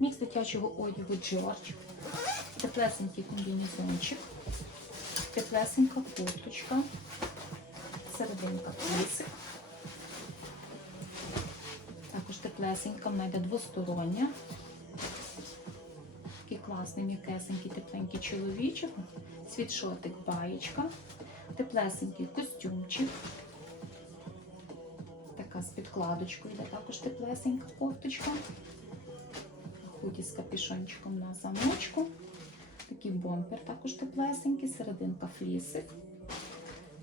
Мікс дитячого одягу Джордж. Теплесенький комбінезончик. Теплесенька курточка. Серединка плісик. Також теплесенька, йде двостороння. Такий класний, м'якесенький, тепленький чоловічок. Світшотик, баєчка. Теплесенький костюмчик. Така з підкладочкою, йде також теплесенька кофточка. Худі з капішончиком на замочку. Такий бомпер також теплесенький, серединка флісик.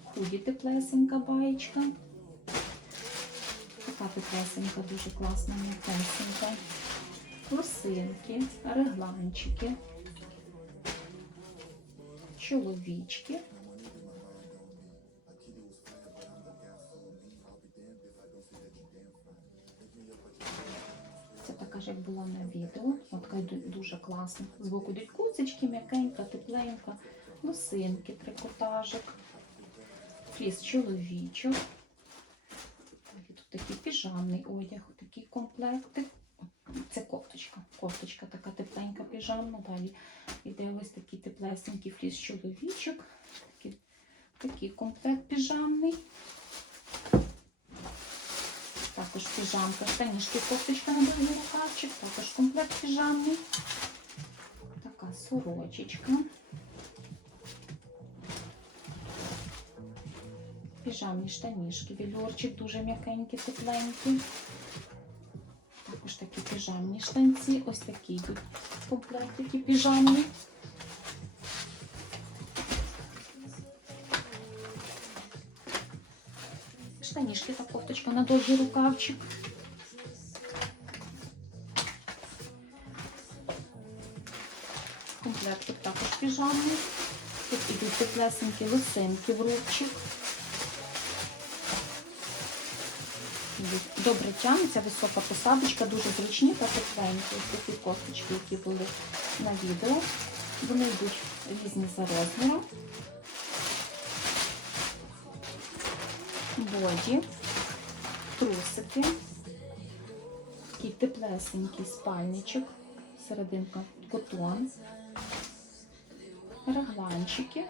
Худі теплесенька баєчка. Така теплесенька, дуже класна, м'якесенька. Лосинки, регланчики, чоловічки. Це така ж, як була на відео. От така дуже класна. Збоку йдуть куцечки, м'якенька, тепленька, лосинки, трикотажик, фліс чоловічок. Тут такий піжамний одяг, такий комплектик. Це кофточка. Кофточка така тепленька піжамна. Далі йде ось такий теплесенький фліс чоловічок. Такий, такий комплект піжамний. Також піжамка, штанішки, кофточка на також комплект піжамний. Така сорочечка. Піжамні штанішки, вільорчик дуже м'якенький, тепленький. Також такі піжамні штанці. Ось такі йдуть комплектики піжамні. Штанішки та кофточка на довгий рукавчик. Комплектик також піжамний. Тут ідуть теплесенькі лосинки в рубчик. Добре тягнеться, висока посадочка, дуже зручні та тепленькі. Ось такі кофточки, які були на відео. Вони йдуть різні за розміром. боді, трусики, такий теплесенький спальничок, серединка котон, регланчики.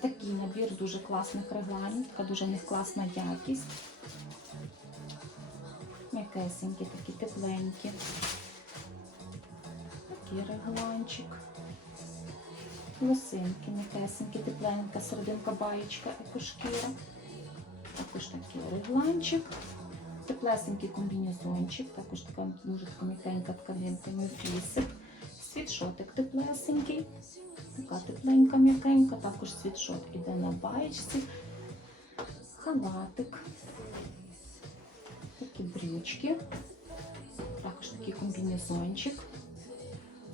Такий набір дуже класних регланів, така дуже в них класна якість. М'якесенькі, такі тепленькі. Такий регланчик. Лосинки, м'якесенькі, тепленька, серединка баєчка, екошкіра. Також такий регланчик. Теплесенький комбінезончик, також така дуже м'якенька тканинка, флісик. Світшотик теплесенький. Така тепленька, м'якенька, також світшот іде на баєчці. Халатик. Такі брючки. Також такий комбінезончик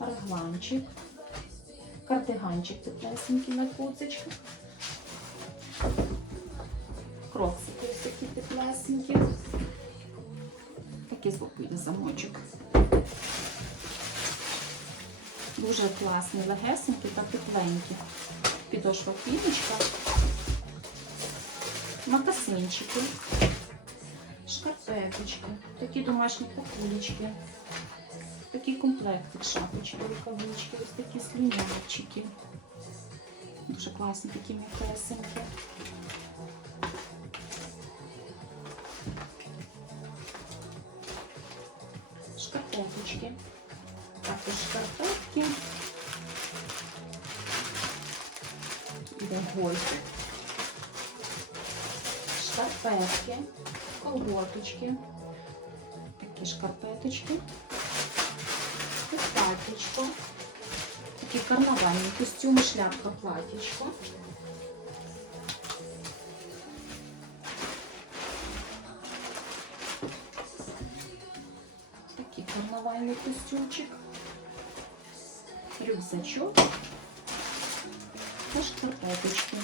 регланчик, кардиганчик теплесенький на куцечках, кроксики ось такі теплесенькі. Такий збоку замочок. Дуже класний, легесенький та тепленький. Підошва піночка, макасинчики, шкарпеточки, такі домашні капулечки. Такий комплектик, шапочки, рукавички, ось такі слюнявчики. Дуже класні, такі м'якесенькі. Шкарпеточки. Також шкарпетки. Іде. Шкарпетки, колготочки. Такі шкарпеточки. Платічко. Такі карнавальні костюми, шляпка, платічко. Такий карнавальний костюмчик. Рюкзачок. Та шкарпеточки.